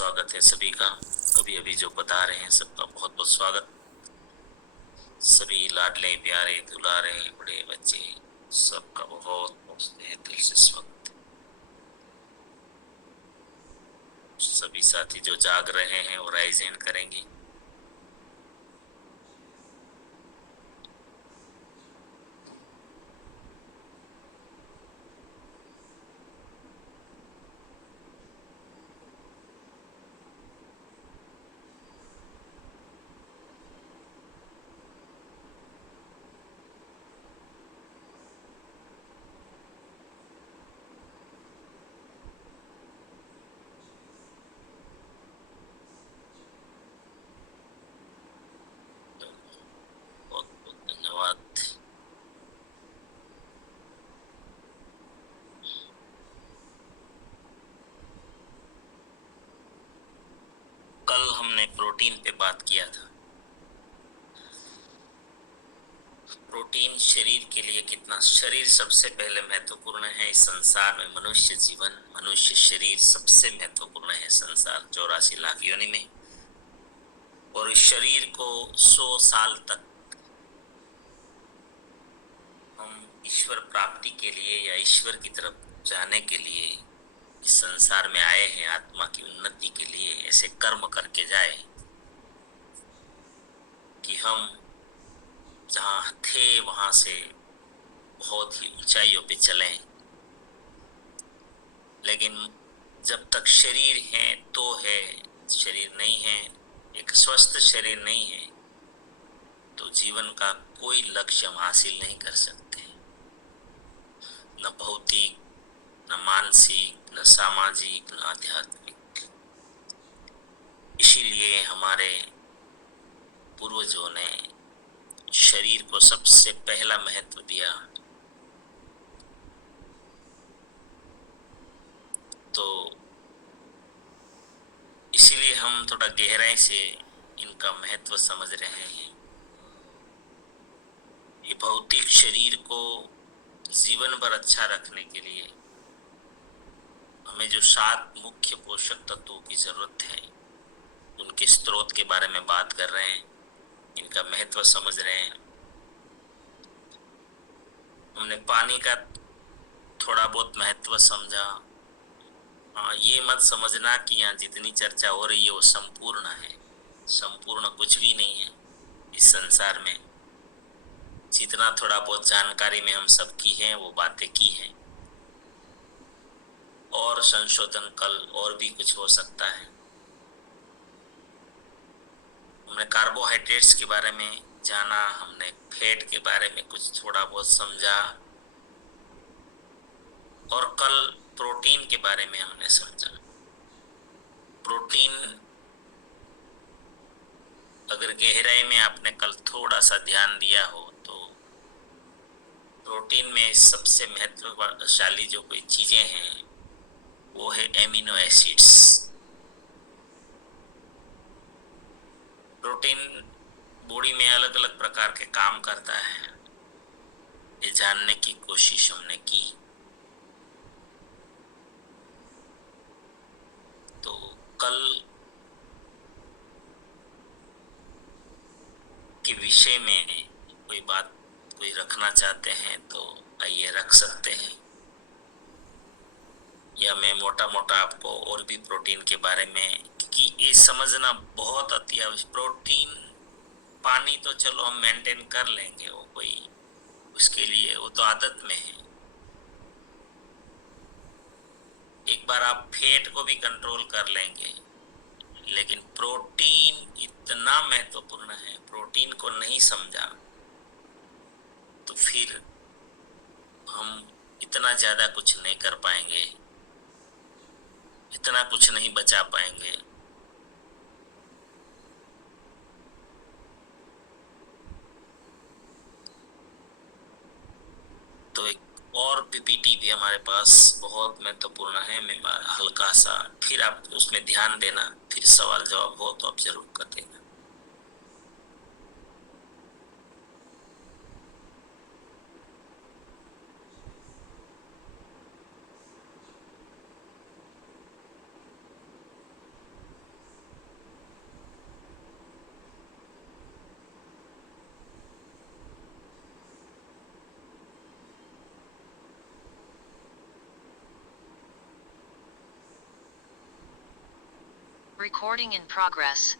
स्वागत है सभी का। अभी अभी जो बता रहे हैं सबका बहुत बहुत स्वागत। सभी लाडले प्यारे दुलारे बड़े बच्चे सबका बहुत बहुत तहे दिल से स्वागत। सभी साथी जो जाग रहे हैं वो राइज हैंड करेंगे। बहुत बहुत धन्यवाद। कल हमने प्रोटीन पे बात किया था। प्रोटीन शरीर के लिए कितना, शरीर सबसे पहले महत्वपूर्ण है इस संसार में। मनुष्य जीवन, मनुष्य शरीर सबसे महत्वपूर्ण है संसार 84 लाख योनि में। और इस शरीर को 100 साल तक हम ईश्वर प्राप्ति के लिए या ईश्वर की तरफ जाने के लिए इस संसार में आए हैं। आत्मा की उन्नति के लिए ऐसे कर्म करके जाए कि हम जहां थे वहां से बहुत ही ऊंचाइयों पे चलें। लेकिन जब तक शरीर है तो है, शरीर नहीं है, एक स्वस्थ शरीर नहीं है, तो जीवन का कोई लक्ष्य हम हासिल नहीं कर सकते। न भौतिक, न मानसिक, न सामाजिक, न आध्यात्मिक। इसीलिए हमारे पूर्वजों ने शरीर को सबसे पहला महत्व दिया। तो इसीलिए हम थोड़ा गहराई से इनका महत्व समझ रहे हैं। ये भौतिक शरीर को जीवन भर अच्छा रखने के लिए हमें जो 7 मुख्य पोषक तत्वों की जरूरत है, उनके स्रोत के बारे में बात कर रहे हैं, इनका महत्व समझ रहे हैं। हमने पानी का थोड़ा बहुत महत्व समझा। हाँ, ये मत समझना कि यहाँ जितनी चर्चा हो रही है वो संपूर्ण है। संपूर्ण कुछ भी नहीं है इस संसार में। जितना थोड़ा बहुत जानकारी में हम सबकी है वो बातें की हैं, और संशोधन कल और भी कुछ हो सकता है। हमने कार्बोहाइड्रेट्स के बारे में जाना, हमने फैट के बारे में कुछ थोड़ा बहुत समझा, और कल प्रोटीन के बारे में हमने समझा। प्रोटीन अगर गहराई में आपने कल थोड़ा सा ध्यान दिया हो तो प्रोटीन में सबसे महत्वशाली जो कोई चीजें हैं वो है एमिनो एसिड्स। प्रोटीन बॉडी में अलग अलग प्रकार के काम करता है, ये जानने की कोशिश हमने की। तो कल के विषय में कोई बात कोई रखना चाहते हैं तो आइए रख सकते हैं, या मैं मोटा मोटा आपको और भी प्रोटीन के बारे में, क्योंकि ये समझना बहुत अति आवश्यक। प्रोटीन, पानी तो चलो हम मेंटेन कर लेंगे, वो कोई उसके लिए वो तो आदत में है। एक बार आप फैट को भी कंट्रोल कर लेंगे, लेकिन प्रोटीन इतना महत्वपूर्ण है, प्रोटीन को नहीं समझा तो फिर हम इतना ज्यादा कुछ नहीं कर पाएंगे, इतना कुछ नहीं बचा पाएंगे। तो एक और पीपीटी भी हमारे पास बहुत महत्वपूर्ण है। मैं हल्का सा फिर आप उसमें ध्यान देना, फिर सवाल जवाब हो तो आप जरूर कर देना। Recording in progress.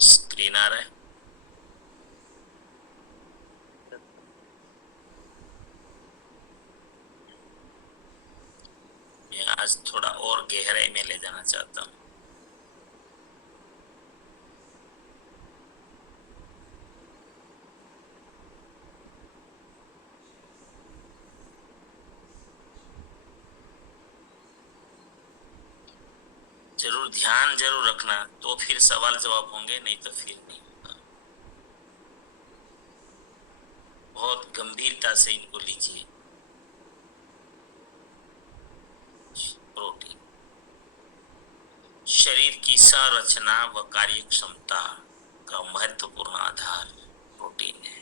स्क्रीन आ रहा है? मैं आज थोड़ा और गहराई में ले जाना चाहता हूँ। जरूर ध्यान जरूर रखना, तो फिर सवाल जवाब होंगे, नहीं तो फिर नहीं होगा। बहुत गंभीरता से इनको लीजिए। प्रोटीन शरीर की संरचना व कार्य क्षमता का महत्वपूर्ण आधार प्रोटीन है।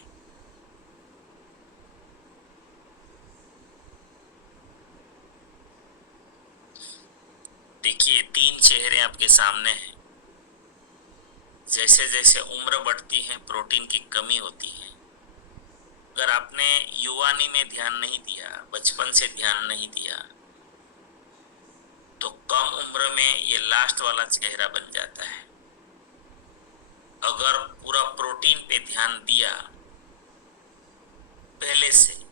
देखिए, 3 चेहरे आपके सामने हैं। जैसे जैसे उम्र बढ़ती है, प्रोटीन की कमी होती है। अगर आपने युवानी में ध्यान नहीं दिया, बचपन से ध्यान नहीं दिया, तो कम उम्र में ये लास्ट वाला चेहरा बन जाता है। अगर पूरा प्रोटीन पे ध्यान दिया पहले से,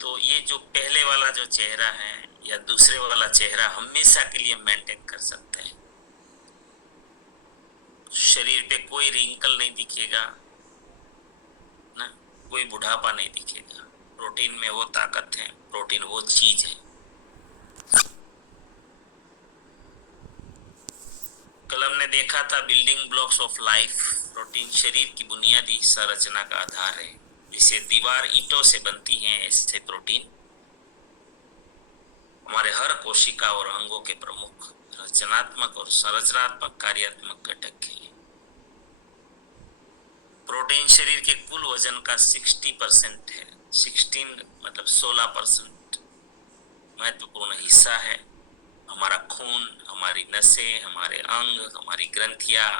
तो ये जो पहले वाला जो चेहरा है या दूसरे वाला चेहरा हमेशा के लिए मेंटेन कर सकते हैं। शरीर पे कोई रिंकल नहीं दिखेगा ना, कोई बुढ़ापा नहीं दिखेगा। प्रोटीन में वो ताकत है, प्रोटीन वो चीज है। कल हमने देखा था building blocks of life. Protein शरीर की बुनियादी संरचना का आधार है। जैसे दीवार ईंटों से बनती है, ऐसे प्रोटीन हमारे हर कोशिका और अंगों के प्रमुख रचनात्मक और संरचनात्मक कार्यात्मक घटक है। प्रोटीन शरीर के कुल वजन का 60% है। 16 मतलब 16% महत्वपूर्ण हिस्सा है। हमारा खून, हमारी नसें, हमारे अंग, हमारी ग्रंथियां,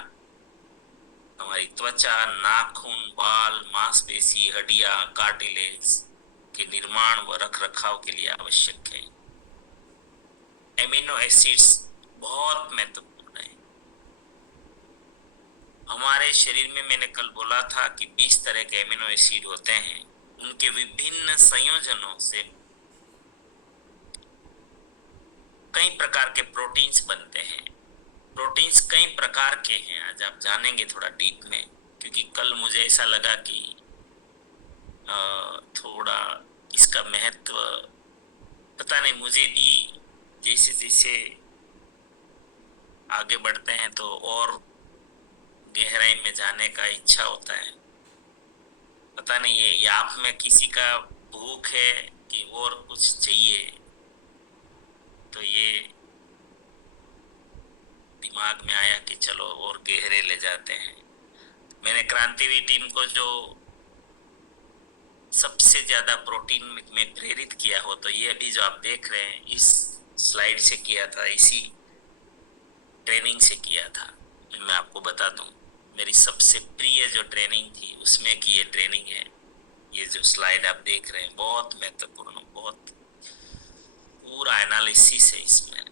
हमारी त्वचा, नाखून, बाल, मांसपेशी, हड्डियां, कार्टिलेज के निर्माण व रखरखाव के लिए आवश्यक है। एमिनो एसिड्स बहुत महत्वपूर्ण है। हमारे शरीर में मैंने कल बोला था कि 20 तरह के एमिनो एसिड होते हैं। उनके विभिन्न संयोजनों से कई प्रकार के प्रोटीन्स बनते हैं। प्रोटीन्स कई प्रकार के हैं, आज आप जानेंगे थोड़ा डीप में, क्योंकि कल मुझे ऐसा लगा कि थोड़ा इसका महत्व पता नहीं, मुझे भी जैसे जैसे आगे बढ़ते हैं तो और गहराई में जाने का इच्छा होता है। पता नहीं ये आप में किसी का भूख है कि और कुछ चाहिए, तो ये दिमाग में आया कि चलो और गहरे ले जाते हैं। मैंने क्रांतिवीर टीम को जो सबसे ज्यादा प्रोटीन में प्रेरित किया हो, तो ये अभी जो आप देख रहे हैं इस स्लाइड से किया था, इसी ट्रेनिंग से किया था। मैं आपको बता दूं, मेरी सबसे प्रिय जो ट्रेनिंग थी उसमें की ये ट्रेनिंग है। ये जो स्लाइड आप देख रहे हैं बहुत महत्वपूर्ण, बहुत पूरा एनालिसिस है इसमें।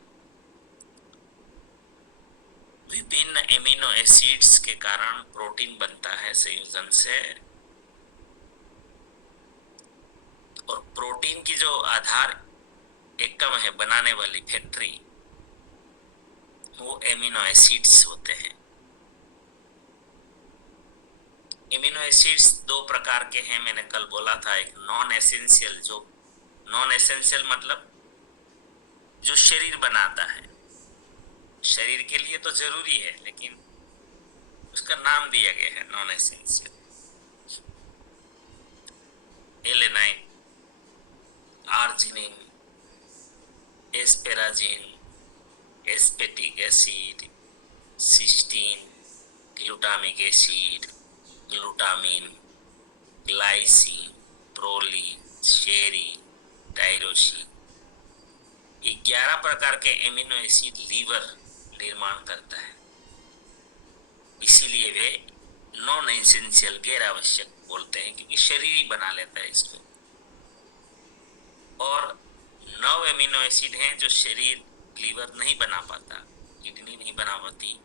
विभिन्न एमिनो एसिड्स के कारण प्रोटीन बनता है संयोजन से, और प्रोटीन की जो आधार एकम है बनाने वाली फैक्ट्री, वो एमिनो एसिड्स होते हैं। एमिनो एसिड्स 2 प्रकार के हैं, मैंने कल बोला था। एक नॉन एसेंशियल, जो नॉन एसेंशियल मतलब जो शरीर बनाता है, शरीर के लिए तो जरूरी है, लेकिन उसका नाम दिया गया है non essential. Alanine, arginine, asparagine, aspartic acid, cysteine, glutamic acid, glutamine, glycine, proline, serine, tyrosine, ये 11 प्रकार के एमिनो एसिड लीवर निर्माण करता है। इसीलिए वे नॉन एसेंशियल, गैर आवश्यक बोलते हैं, क्योंकि शरीर ही बना लेता है इसको। और 9 एमिनो एसिड हैं जो शरीर लीवर नहीं बना पाता, किडनी नहीं बना पाती,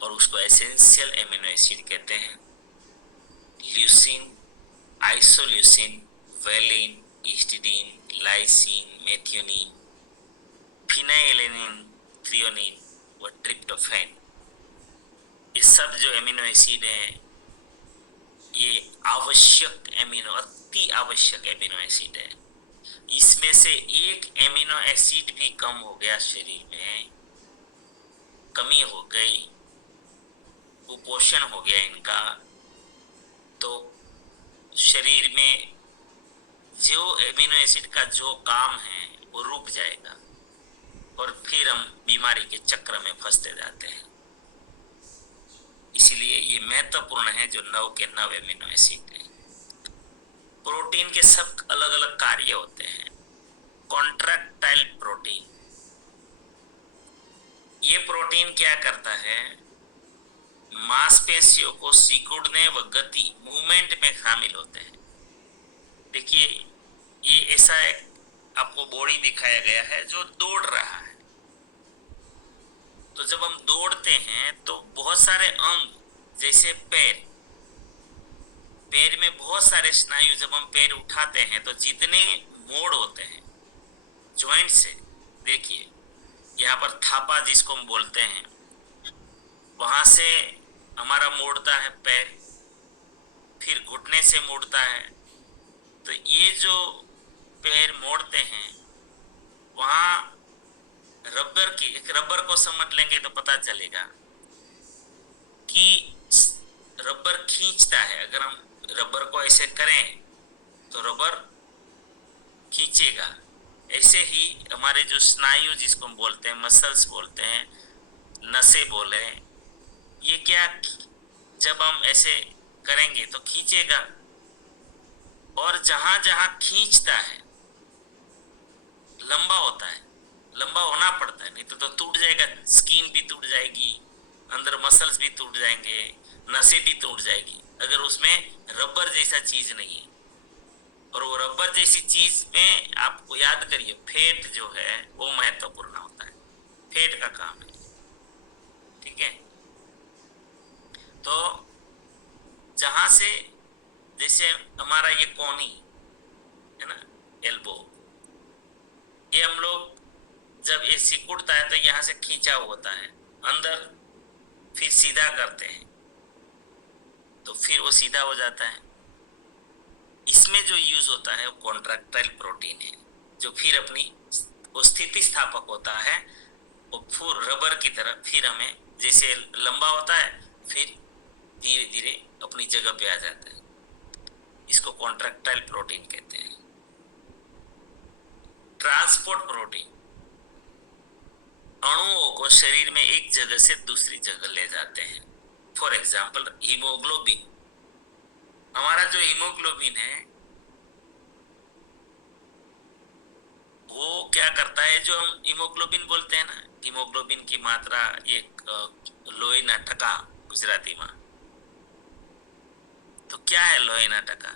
और उसको एसेंशियल एमिनो एसिड कहते हैं। Leucine, isoleucine, valine, histidine, lysine, methionine, phenylalanine, threonine व ट्रिप्टोफैन, ये सब जो एमिनो एसिड हैं ये आवश्यक एमिनो, अति आवश्यक एमिनो एसिड है। इसमें से एक एमिनो एसिड भी कम हो गया, शरीर में कमी हो गई, कुपोषण हो गया इनका, तो शरीर में जो एमिनो एसिड का जो काम है वो रुक जाएगा और फिर हम बीमारी के चक्र में फंसते जाते हैं। इसीलिए ये महत्वपूर्ण है जो 9 के 9 एमिनो एसिड है। प्रोटीन के सब अलग अलग कार्य होते हैं। कॉन्ट्रैक्टाइल प्रोटीन, ये प्रोटीन क्या करता है, मांसपेशियों को सिकुड़ने व गति, मूवमेंट में शामिल होते हैं। देखिए ये ऐसा एक आपको बॉडी दिखाया गया है जो दौड़ रहा है। तो जब हम दौड़ते हैं तो बहुत सारे अंग, जैसे पैर में बहुत सारे स्नायु, जब हम पैर उठाते हैं तो जितने मोड़ होते हैं जॉइंट से, देखिए यहाँ पर थापा जिसको हम बोलते हैं, वहां से हमारा मोड़ता है पैर, फिर घुटने से मोड़ता है। तो ये जो पैर मोड़ते हैं वहां रबर को समझ लेंगे तो पता चलेगा कि रबर खींचता है। अगर हम रबर को ऐसे करें तो रबर खींचेगा। ऐसे ही हमारे जो स्नायु जिसको हम बोलते हैं, मसल्स बोलते हैं, नसें बोले, ये क्या, जब हम ऐसे करेंगे तो खींचेगा, और जहां जहां खींचता है लंबा होता है, लंबा होना पड़ता है, नहीं तो टूट जाएगा, स्किन भी टूट जाएगी, अंदर मसल्स भी टूट जाएंगे, नसें भी टूट जाएगी, अगर उसमें रबर जैसा चीज नहीं है। और वो रबर जैसी चीज में आपको याद करिए, फैट जो है वो महत्वपूर्ण होता है, फैट का काम है, ठीक है। तो जहां से, जैसे हमारा ये कोनी है ना, एल्बो, ये हम लोग जब ये सिकुड़ता है तो यहाँ से खींचा होता है अंदर, फिर सीधा करते हैं तो फिर वो सीधा हो जाता है। इसमें जो यूज होता है वो कॉन्ट्रैक्टाइल प्रोटीन है, जो फिर अपनी वो स्थिति स्थापक होता है, वो फिर रबर की तरह फिर हमें, जैसे लंबा होता है फिर धीरे धीरे अपनी जगह पे आ जाता है। इसको कॉन्ट्रैक्टाइल प्रोटीन कहते हैं। ट्रांसपोर्ट प्रोटीन अणुओं को शरीर में एक जगह से दूसरी जगह ले जाते हैं। फॉर एग्जाम्पल हीमोग्लोबिन, हमारा जो हीमोग्लोबिन है वो क्या करता है, जो हम हीमोग्लोबिन बोलते हैं ना, हीमोग्लोबिन की मात्रा एक लोहीना टका गुजराती में, तो क्या है लोहीना टका,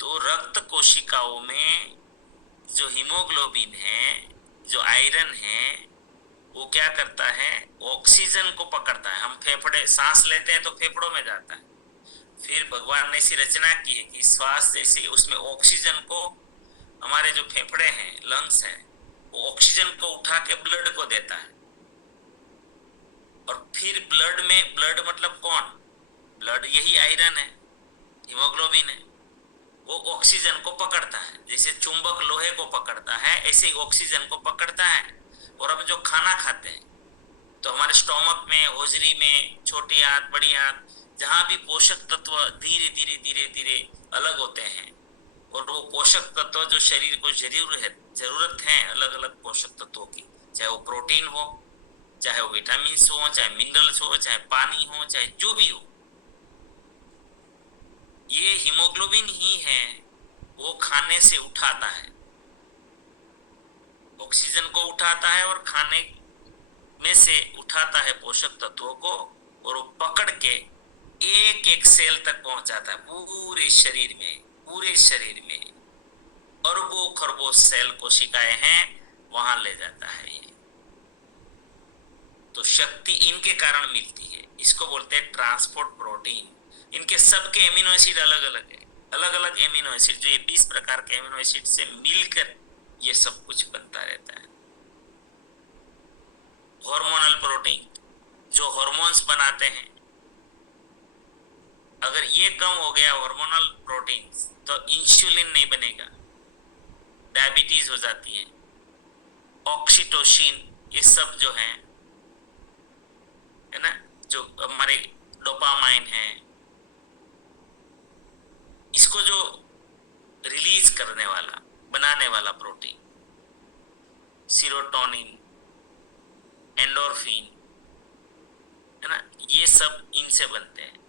तो रक्त कोशिकाओं में जो हीमोग्लोबिन है, जो आयरन है, वो क्या करता है, ऑक्सीजन को पकड़ता है। हम फेफड़े सांस लेते हैं तो फेफड़ों में जाता है, फिर भगवान ने ऐसी रचना की है कि श्वास जैसे उसमें ऑक्सीजन को, हमारे जो फेफड़े हैं, लंग्स हैं, वो ऑक्सीजन को उठा के ब्लड को देता है, और फिर ब्लड में, ब्लड मतलब कौन, ब्लड यही आयरन है, हीमोग्लोबिन है, वो ऑक्सीजन को पकड़ता है। जैसे चुंबक लोहे को पकड़ता है, ऐसे ही ऑक्सीजन को पकड़ता है। और अब जो खाना खाते हैं तो हमारे स्टोमक में, होजरी में, छोटी आंत, बड़ी आंत, जहां भी पोषक तत्व धीरे धीरे धीरे धीरे अलग होते हैं, और वो पोषक तत्व जो शरीर को जरूरत है अलग अलग पोषक तत्वों की, चाहे वो प्रोटीन हो, चाहे वो विटामिन हो, चाहे मिनरल्स हो, चाहे पानी हो, चाहे जो भी हो, ये हीमोग्लोबिन ही है, वो खाने से उठाता है, ऑक्सीजन को उठाता है और खाने में से उठाता है पोषक तत्वों को, और वो पकड़ के एक एक सेल तक पहुंचाता है, पूरे शरीर में, पूरे शरीर में। अरबों खरबों सेल कोशिकाएं हैं, वहां ले जाता है ये। तो शक्ति इनके कारण मिलती है, इसको बोलते हैं ट्रांसपोर्ट प्रोटीन। इनके सबके एमिनो एसिड अलग अलग है, अलग अलग एमिनो एसिड, जो ये 20 प्रकार के एमिनो एसिड से मिलकर ये सब कुछ बनता रहता है। हार्मोनल प्रोटीन, जो हार्मोन्स बनाते हैं, अगर ये कम हो गया हार्मोनल प्रोटीन, तो इंसुलिन नहीं बनेगा, डायबिटीज हो जाती है। ऑक्सीटोसिन, ये सब जो है ना, जो हमारे डोपामाइन है, इसको जो रिलीज करने वाला, बनाने वाला प्रोटीन, सीरोटोनिन, एंडोर्फिन, है ना, ये सब इनसे बनते हैं।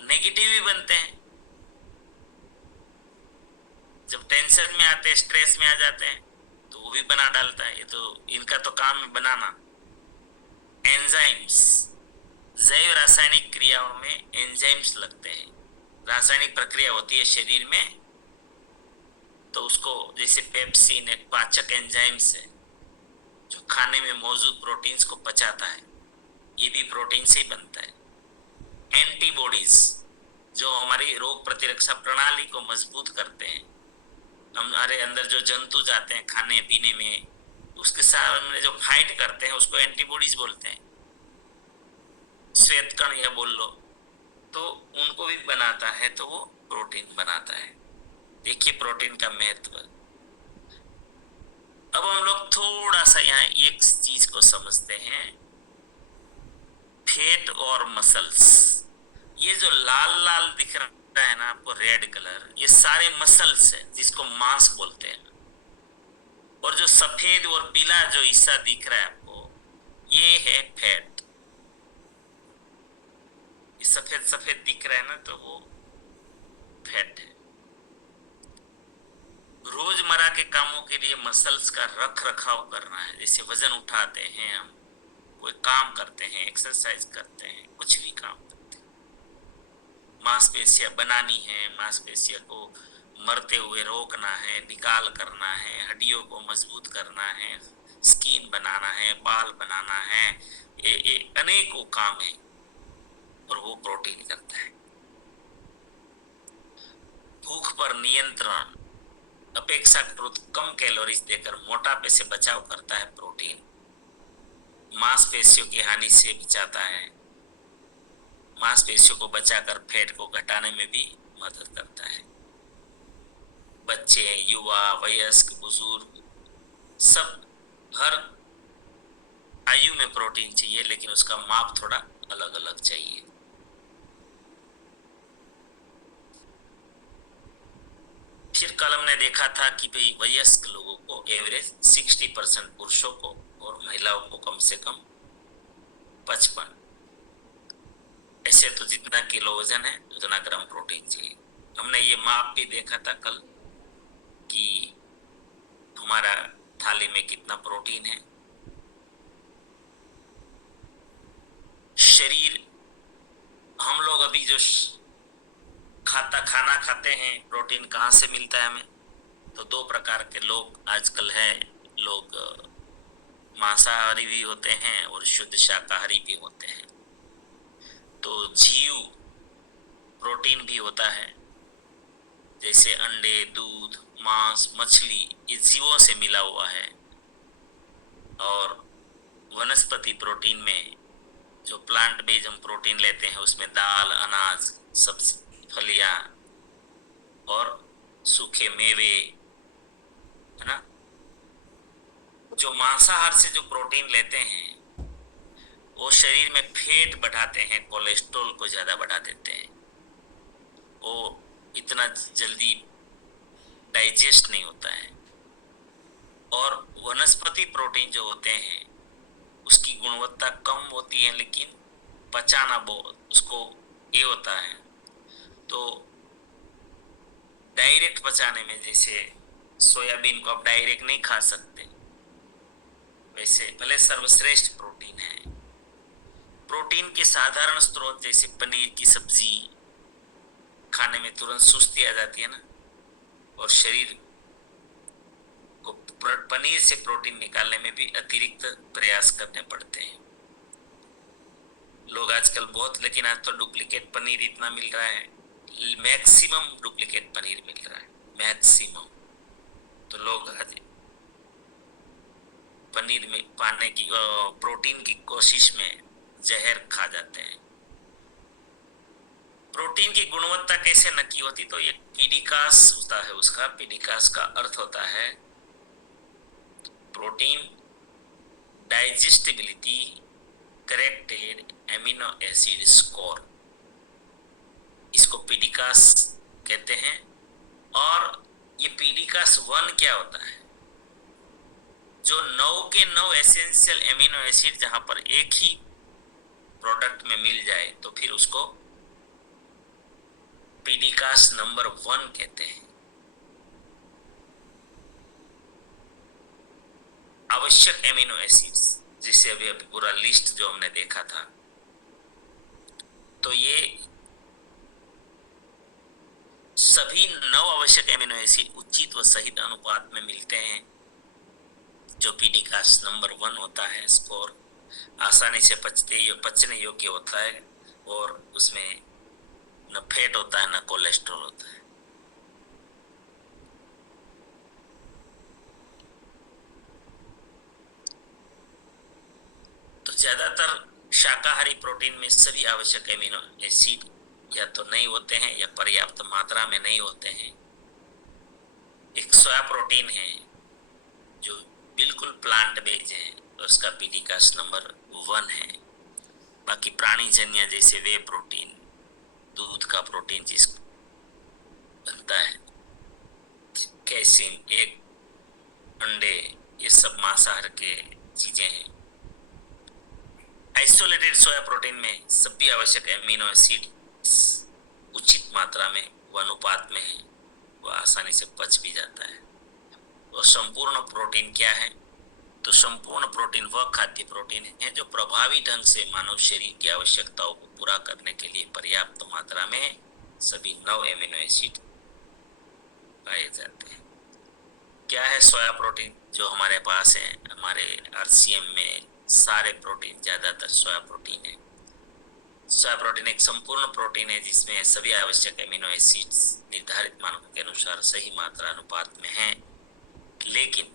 नेगेटिव भी बनते हैं, जब टेंशन में आते हैं, स्ट्रेस में आ जाते हैं, तो वो भी बना डालता है। ये तो इनका तो काम है बनाना। एंजाइम्स, जैव रासायनिक क्रियाओं में एंजाइम्स लगते हैं, रासायनिक प्रक्रिया होती है शरीर में, तो उसको, जैसे पेप्सिन एक पाचक एंजाइम्स है जो खाने में मौजूद प्रोटीन्स को पचाता है, ये भी प्रोटीन से ही बनता है। एंटीबॉडीज, जो हमारी रोग प्रतिरक्षा प्रणाली को मजबूत करते हैं, हमारे अंदर जो जंतु जाते हैं खाने पीने में, उसके सामने जो फाइट करते हैं, उसको एंटीबॉडीज बोलते हैं। श्वेत कण या बोल लो, तो उनको भी बनाता है, तो वो प्रोटीन बनाता है। देखिए प्रोटीन का महत्व। अब हम लोग थोड़ा सा यहाँ एक चीज को समझते हैं, फैट और मसल्स। ये जो लाल लाल दिख रहा है ना आपको, रेड कलर, ये सारे मसल्स है जिसको मांस बोलते हैं। और जो सफेद और पीला जो हिस्सा दिख रहा है आपको, ये है फैट। ये सफेद सफेद दिख रहा है ना, तो वो फैट है। रोजमर्रा के कामों के लिए मसल्स का रख रखाव करना है, जैसे वजन उठाते हैं हम, कोई काम करते हैं, एक्सरसाइज करते हैं, कुछ भी काम करते हैं, मांसपेशियां बनानी है, मांसपेशियों को मरते हुए रोकना है, निकाल करना है, हड्डियों को मजबूत करना है, स्किन बनाना है, बाल बनाना है, ये अनेकों काम है, और वो प्रोटीन करता है। भूख पर नियंत्रण, अपेक्षाकृत कम कैलोरीज देकर मोटापे से बचाव करता है प्रोटीन। मांसपेशियों की हानि से बचाता है, मांसपेशियों को बचाकर फैट को घटाने में भी मदद करता है। बच्चे, युवा, वयस्क, बुजुर्ग, सब, हर आयु में प्रोटीन चाहिए, लेकिन उसका माप थोड़ा अलग अलग चाहिए। फिर कल हमने देखा था कि भाई वयस्क लोगों को एवरेज 60% पुरुषों को, और महिलाओं को कम से कम 55। ऐसे तो जितना किलो वजन है उतना ग्राम प्रोटीन चाहिए। हमने ये माप भी देखा था कल कि हमारा थाली में कितना प्रोटीन है। शरीर, हम लोग अभी जो खाना खाते हैं, प्रोटीन कहाँ से मिलता है हमें? तो दो प्रकार के लोग आजकल है, लोग मांसाहारी भी होते हैं और शुद्ध शाकाहारी भी होते हैं। तो जीव प्रोटीन भी होता है, जैसे अंडे, दूध, मांस, मछली, ये जीवों से मिला हुआ है। और वनस्पति प्रोटीन में जो प्लांट बेस्ड हम प्रोटीन लेते हैं, उसमें दाल, अनाज, सब्जी, फलियां और सूखे मेवे, है ना। जो मांसाहार से जो प्रोटीन लेते हैं, वो शरीर में फैट बढ़ाते हैं, कोलेस्ट्रॉल को ज्यादा बढ़ा देते हैं, वो इतना जल्दी डाइजेस्ट नहीं होता है। और वनस्पति प्रोटीन जो होते हैं, उसकी गुणवत्ता कम होती है, लेकिन पचाना बहुत उसको ये होता है। तो डायरेक्ट पचाने में, जैसे सोयाबीन को आप डायरेक्ट नहीं खा सकते, वैसे भले सर्वश्रेष्ठ प्रोटीन है। प्रोटीन के साधारण स्रोत जैसे पनीर की सब्जी खाने में तुरंत सुस्ती आ जाती है ना, और शरीर को पनीर से प्रोटीन निकालने में भी अतिरिक्त प्रयास करने पड़ते हैं। लोग आजकल बहुत, लेकिन आज तो डुप्लीकेट पनीर इतना मिल रहा है, मैक्सिमम डुप्लीकेट पनीर मिल रहा है, मैक्सिमम। तो लोग आज पनीर में पाने की प्रोटीन की कोशिश में जहर खा जाते हैं। प्रोटीन की गुणवत्ता कैसे नक्की होती, तो ये पीडिकास होता है उसका। पीडिकास का अर्थ होता है protein digestibility corrected amino acid score, इसको पीडिकास कहते हैं। और ये पीडिकास 1 क्या होता है, जो 9 के 9 एसेंशियल एमिनो एसिड जहां पर एक ही प्रोडक्ट में मिल जाए तो फिर उसको पीडिकास नंबर 1 कहते हैं। आवश्यक एमिनो एसिड्स, जिसे अभी अभी पूरा लिस्ट जो हमने देखा था, तो ये सभी 9 आवश्यक एमिनो एसिड उचित व सही अनुपात में मिलते हैं, जो पीडिकास नंबर 1 होता है। स्कोर आसानी से पचने योग्य होता है और उसमें न फैट होता है न कोलेस्ट्रॉल होता है। तो ज्यादातर शाकाहारी प्रोटीन में सभी आवश्यक एमिनो एसिड या तो नहीं होते हैं या पर्याप्त मात्रा में नहीं होते हैं। एक सोया प्रोटीन है जो बिल्कुल प्लांट बेस्ड है, उसका पीडिकास नंबर 1 है। बाकी प्राणीजन्य जैसे वे प्रोटीन, दूध का प्रोटीन जिसको बनता है, कैसीन, एग, अंडे, ये सब मांसाहार के चीजें हैं। आइसोलेटेड सोया प्रोटीन में सभी आवश्यक एमिनो एसिड उचित मात्रा में व अनुपात में है, वह आसानी से पच भी जाता है। और संपूर्ण प्रोटीन क्या है, तो संपूर्ण प्रोटीन वह खाद्य प्रोटीन है जो प्रभावी ढंग से मानव शरीर की आवश्यकताओं को पूरा करने के लिए पर्याप्त मात्रा में सभी 9 एमिनो एसिड पाए जाते हैं। क्या है सोया प्रोटीन जो हमारे पास है, हमारे आरसीएम में सारे प्रोटीन, ज्यादातर सोया प्रोटीन है। सोया प्रोटीन एक संपूर्ण प्रोटीन है जिसमें सभी आवश्यक एमिनो एसिड्स निर्धारित मानकों के अनुसार सही मात्रा अनुपात में हैं। लेकिन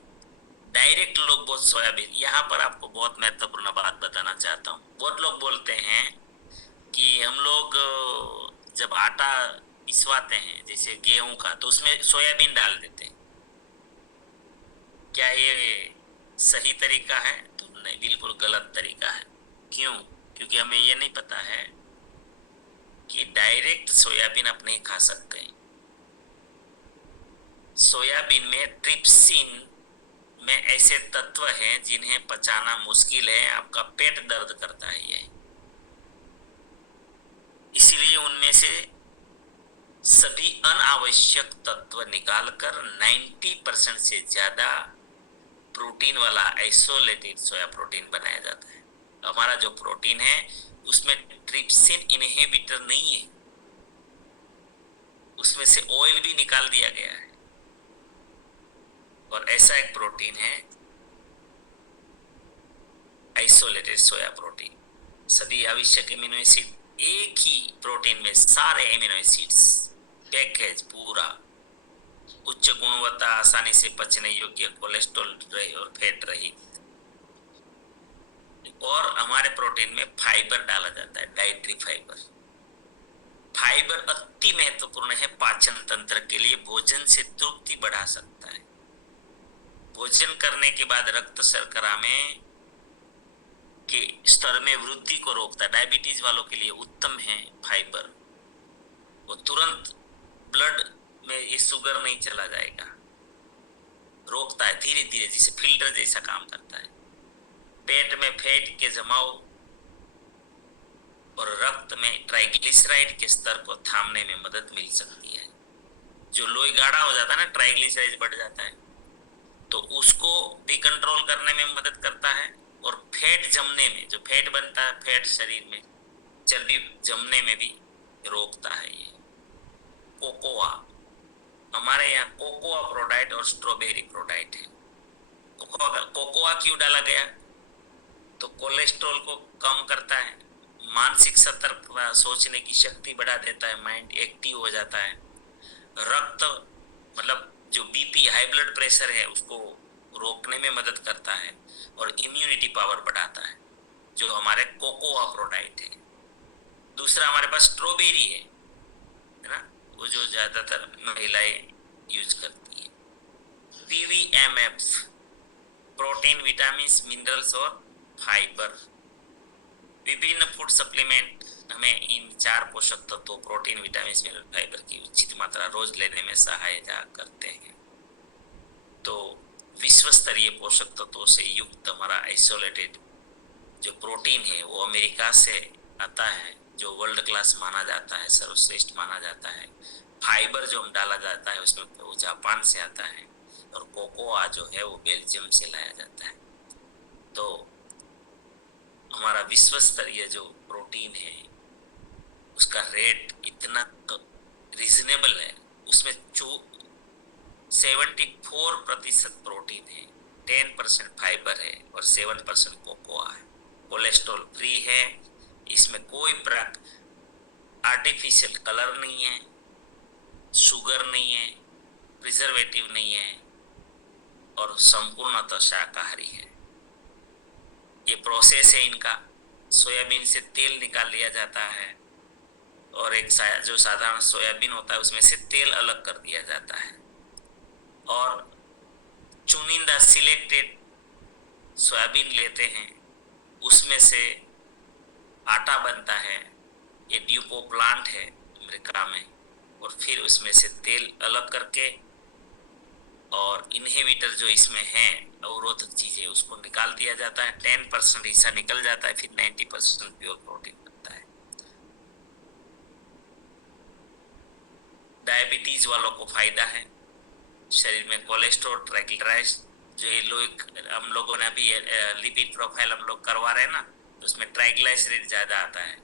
डायरेक्ट लोग बहुत सोयाबीन, यहाँ पर आपको बहुत महत्वपूर्ण बात बताना चाहता हूँ। बहुत लोग बोलते हैं कि हम लोग जब आटा पिसवाते हैं जैसे गेहूं का, तो उसमें सोयाबीन डाल देते हैं। क्या ये सही तरीका है? तो नहीं, बिल्कुल गलत तरीका है। क्यों? क्योंकि हमें ये नहीं पता है कि डायरेक्ट सोयाबीन आप नहीं खा सकते। सोयाबीन में ट्रिप्सिन में ऐसे तत्व हैं जिन्हें पचाना मुश्किल है, आपका पेट दर्द करता है ये, इसलिए उनमें से सभी अनावश्यक तत्व निकालकर 90% से ज्यादा प्रोटीन वाला आइसोलेटेड सोया प्रोटीन बनाया जाता है। हमारा जो प्रोटीन है उसमें ट्रिप्सिन इनहिबिटर नहीं है, उसमें से ऑयल भी निकाल दिया गया है। और ऐसा एक प्रोटीन है आइसोलेटेड सोया प्रोटीन। सभी आवश्यक एमिनो एसिड एक ही प्रोटीन में, सारे एमिनो एसिड्स पैकेज पूरा, उच्च गुणवत्ता, आसानी से पचने योग्य, कोलेस्ट्रॉल रहित और फैट रहित। और हमारे प्रोटीन में फाइबर डाला जाता है, डाइटरी फाइबर। फाइबर अति महत्वपूर्ण है पाचन तंत्र के लिए, भोजन से तृप्ति बढ़ा सकता है। भोजन करने के बाद रक्त शर्करा में के स्तर में वृद्धि को रोकता है। डायबिटीज वालों के लिए उत्तम है फाइबर। वो तुरंत ब्लड में ये शुगर नहीं चला जाएगा, रोकता है धीरे धीरे, जिसे फिल्टर जैसा काम करता है। पेट में फैट के जमाव और रक्त में ट्राइग्लिसराइड के स्तर को थामने में मदद मिल सकती है। जो लोही गाढ़ा हो जाता है ना, ट्राइग्लिसराइड बढ़ जाता है, तो उसको भी कंट्रोल करने में मदद करता है। और फैट जमने में, जो फैट बनता है, फैट शरीर में चर्बी जमने में भी रोकता है ये। कोकोआ हमारे यहाँ कोकोआ प्रोडाइट और स्ट्रॉबेरी प्रोडाइट है। कोकोआ क्यों डाला गया? तो कोलेस्ट्रॉल को कम करता है, मानसिक सतर्कता, सोचने की शक्ति बढ़ा देता है, माइंड एक्टिव हो जाता है, रक्त मतलब जो बीपी हाई ब्लड प्रेशर है उसको रोकने में मदद करता है, और इम्यूनिटी पावर बढ़ाता है, जो हमारे कोकोआ प्रोडाइट है। दूसरा हमारे पास स्ट्रॉबेरी है ना, वो जो ज्यादातर महिलाएं यूज करती है। पीवीएमएफ, प्रोटीन, विटामिन, मिनरल्स और फाइबर। विभिन्न फूड सप्लीमेंट हमें इन 4 पोषक तत्वों प्रोटीन, विटामिन, मिनरल, फाइबर की उचित मात्रा रोज लेने में सहायता करते हैं। तो विश्व स्तरीय पोषक तत्वों से युक्त हमारा आइसोलेटेड जो प्रोटीन है वो अमेरिका से आता है, जो वर्ल्ड क्लास माना जाता है, सर्वश्रेष्ठ माना जाता है। फाइबर जो हम डाला जाता है उसमें वो जापान से आता है, और कोकोआ जो है वो बेल्जियम से लाया जाता है। तो हमारा विश्व स्तरीय जो प्रोटीन है उसका रेट इतना रीजनेबल है, उसमें 74% प्रोटीन है, 10% फाइबर है और 7% कोकोआ है। कोलेस्ट्रॉल फ्री है, इसमें कोई आर्टिफिशियल कलर नहीं है, शुगर नहीं है, प्रिजर्वेटिव नहीं है, और संपूर्णतः शाकाहारी है। ये प्रोसेस है इनका, सोयाबीन से तेल निकाल लिया जाता है, और एक जो साधारण सोयाबीन होता है उसमें से तेल अलग कर दिया जाता है, और चुनिंदा सिलेक्टेड सोयाबीन लेते हैं, उसमें से आटा बनता है। ये ड्यूपो प्लांट है अमेरिका में, और फिर उसमें से तेल अलग करके और इनहिबिटर जो इसमें है अवरोधक चीजें उसको निकाल दिया जाता है। 10% हिस्सा निकल जाता है, फिर 90% प्योर प्रोटीन बनता है। डायबिटीज वालों को फायदा है, शरीर में कोलेस्ट्रॉल, ट्राइग्लिसराइड्स जो ये लोग, हम लोगों ने अभी लिपिड प्रोफाइल हम लोग करवा रहे हैं ना, तो उसमें ट्राइग्लिसराइड ज्यादा आता है,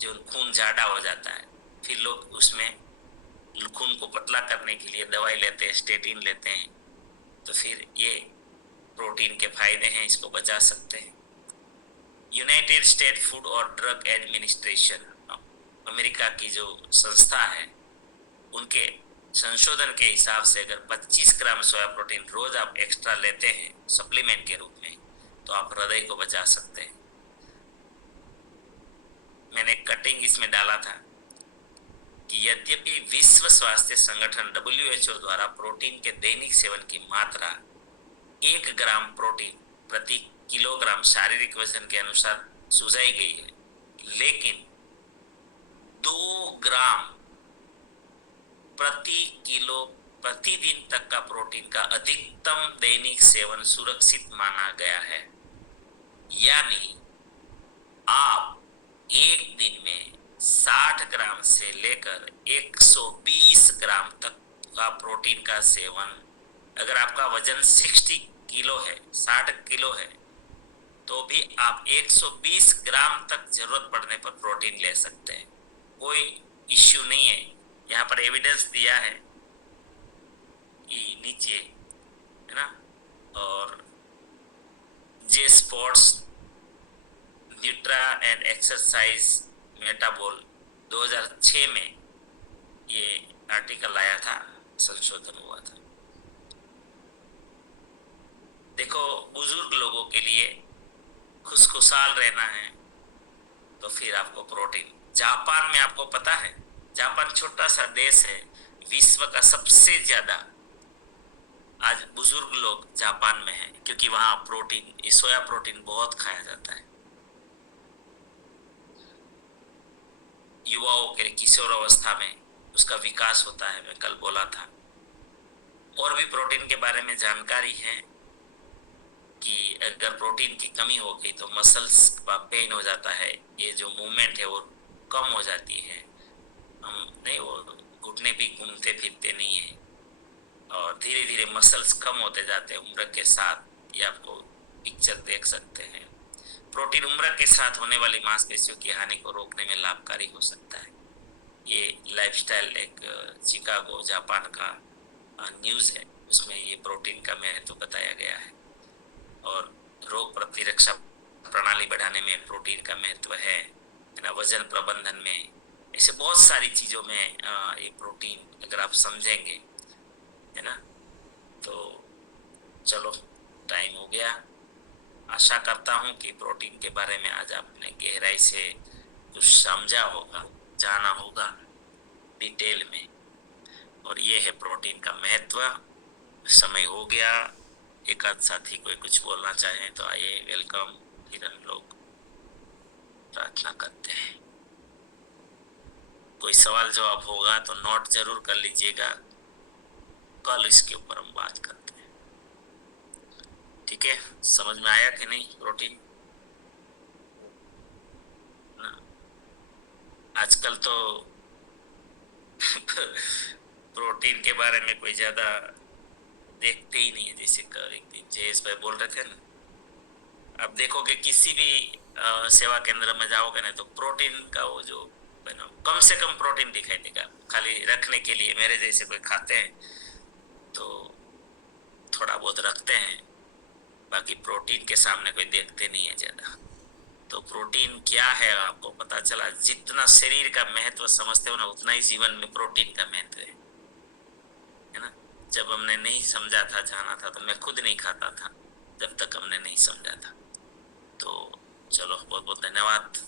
जो खून ज्यादा हो जाता है। फिर लोग उसमें खून को पतला करने के लिए दवाई लेते हैं, स्टेटिन लेते हैं, तो फिर ये प्रोटीन के फायदे हैं, इसको बचा सकते हैं। यूनाइटेड स्टेट फूड और ड्रग एडमिनिस्ट्रेशन, अमेरिका की जो संस्था है, उनके संशोधन के हिसाब से अगर 25 ग्राम सोया प्रोटीन रोज आप एक्स्ट्रा लेते हैं सप्लीमेंट के रूप में, तो आप हृदय को बचा सकते हैं। मैंने कटिंग इसमें डाला था कि यद्यपि विश्व स्वास्थ्य संगठन WHO द्वारा प्रोटीन के दैनिक सेवन की मात्रा 1 ग्राम प्रोटीन प्रति किलोग्राम शारीरिक वजन के अनुसार सुझाई गई है, लेकिन 2 ग्राम प्रति किलो प्रतिदिन तक का प्रोटीन का अधिकतम दैनिक सेवन सुरक्षित माना गया है। यानी आप एक दिन में 60 ग्राम से लेकर 120 ग्राम तक का प्रोटीन का सेवन, अगर आपका वजन 60 किलो है, 60 किलो है, तो भी आप 120 ग्राम तक जरूरत पड़ने पर प्रोटीन ले सकते हैं, कोई इश्यू नहीं है। यहाँ पर एविडेंस दिया है कि नीचे है ना, और जे स्पोर्ट्स न्यूट्रा एंड एक्सरसाइज मेटाबॉल 2006 में ये आर्टिकल आया था, संशोधन हुआ था। देखो, बुजुर्ग लोगों के लिए खुशखुशाल रहना है तो फिर आपको प्रोटीन, जापान में आपको पता है, जापान छोटा सा देश है, विश्व का सबसे ज्यादा आज बुजुर्ग लोग जापान में हैं, क्योंकि वहां प्रोटीन, सोया प्रोटीन बहुत खाया जाता है। युवाओं के किशोर अवस्था में उसका विकास होता है, मैं कल बोला था। और भी प्रोटीन के बारे में जानकारी है कि अगर प्रोटीन की कमी हो गई तो मसल्स का पेन हो जाता है, ये जो मूवमेंट है वो कम हो जाती है, हम नहीं, वो घुटने भी घूमते फिरते नहीं है, और धीरे धीरे मसल्स कम होते जाते हैं उम्र के साथ। ये आपको पिक्चर देख सकते हैं। प्रोटीन उम्र के साथ होने वाली मांसपेशियों की हानि को रोकने में लाभकारी हो सकता है। ये लाइफस्टाइल एक शिकागो जापान का न्यूज है, उसमें ये प्रोटीन का महत्व बताया गया है। और रोग प्रतिरक्षा प्रणाली बढ़ाने में प्रोटीन का महत्व है ना, वजन प्रबंधन में, ऐसे बहुत सारी चीजों में ये प्रोटीन अगर आप समझेंगे, है ना। तो चलो, टाइम हो गया। आशा करता हूं कि प्रोटीन के बारे में आज आपने गहराई से कुछ समझा होगा, जाना होगा डिटेल में। और ये है प्रोटीन का महत्व। समय हो गया, एक आध साथी कोई कुछ बोलना चाहे तो आइए, वेलकम। फिर हम लोग प्रार्थना करते हैं। कोई सवाल जवाब होगा तो नोट जरूर कर लीजिएगा, कल इसके ऊपर हम बात करते हैं। ठीक है, समझ में आया कि नहीं प्रोटीन ना? आजकल तो प्रोटीन के बारे में कोई ज्यादा देखते ही नहीं है। जैसे एक दिन जयेश भाई बोल रहे थे ना, अब देखोगे किसी भी सेवा केंद्र में जाओगे ना, तो प्रोटीन का वो जो कम से कम प्रोटीन दिखाई देगा। खाली रखने के लिए मेरे जैसे कोई खाते हैं तो थोड़ा बहुत रखते हैं, बाकी प्रोटीन के सामने कोई देखते नहीं है ज्यादा। तो प्रोटीन क्या है आपको पता चला। जितना शरीर का महत्व समझते हो ना, उतना ही जीवन में प्रोटीन का महत्व है ना। जब हमने नहीं समझा था, जाना था, तो मैं खुद नहीं खाता था जब तक हमने नहीं समझा था। तो चलो, बहुत बहुत धन्यवाद।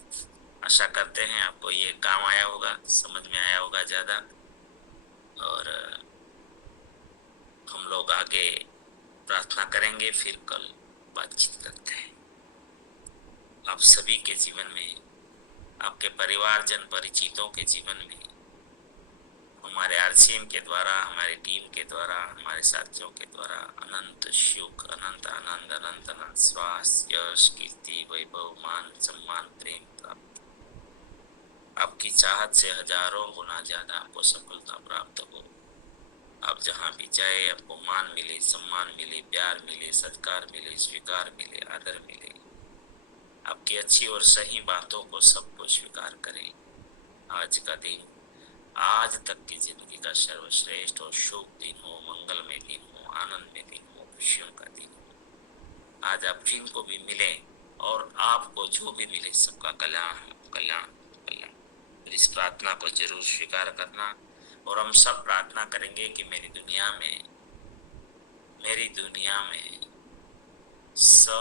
आशा करते हैं आपको ये काम आया होगा, समझ में आया होगा ज्यादा। और हम लोग आगे प्रार्थना करेंगे, फिर कल बातचीत करते हैं। आप सभी के जीवन में, आपके परिवारजन परिचितों के जीवन में, हमारे आरसीएम के द्वारा, हमारी टीम के द्वारा, हमारे साथियों के द्वारा अनंत सुख, अनंत आनंद, अनंत अनंत स्वास्थ्य, यश, कीर्ति, वैभव, मान, सम्मान, प्रेम प्राप्त। आपकी चाहत से हजारों गुना ज्यादा आपको सफलता प्राप्त हो। आप जहां भी जाए, आपको मान मिले, सम्मान मिले, प्यार मिले, सत्कार मिले, स्वीकार मिले, आदर मिले। आपकी अच्छी और सही बातों को सबको स्वीकार करें। आज का दिन, आज तक की जिंदगी का सर्वश्रेष्ठ और शुभ दिन हो, मंगलमय दिन हो, आनंद में दिन हो, खुशियों का दिन हो। आज आप जिनको भी मिले और आपको जो भी मिले, सबका कल्याण हो, कल्याण, कल्याण। इस प्रार्थना को जरूर स्वीकार करना। और हम सब प्रार्थना करेंगे कि मेरी दुनिया में सब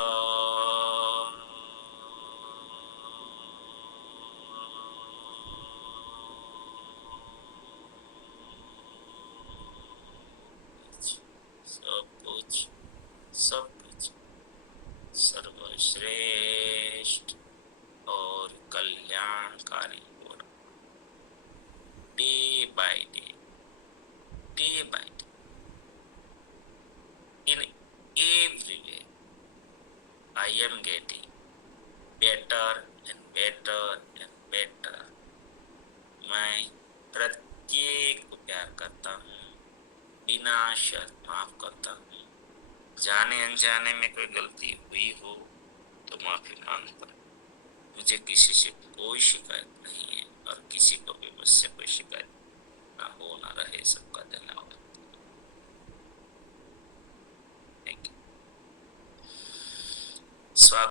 कुछ, सब कुछ सर्वश्रेष्ठ और कल्याणकारी हो, day by day, day by day, in everywhere I am getting better and better and better। मैं प्रत्येक को प्यार करता हूँ, बिना शर्त माफ करता हूँ। जाने अनजाने में कोई गलती हुई हो तो माफी मांगता हूँ। मुझे किसी से कोई शिकायत नहीं है और किसी को भी मुझसे कोई शिकायत ना हो, ना रहे। सबका धन्यवाद। Thank you. स्वागत।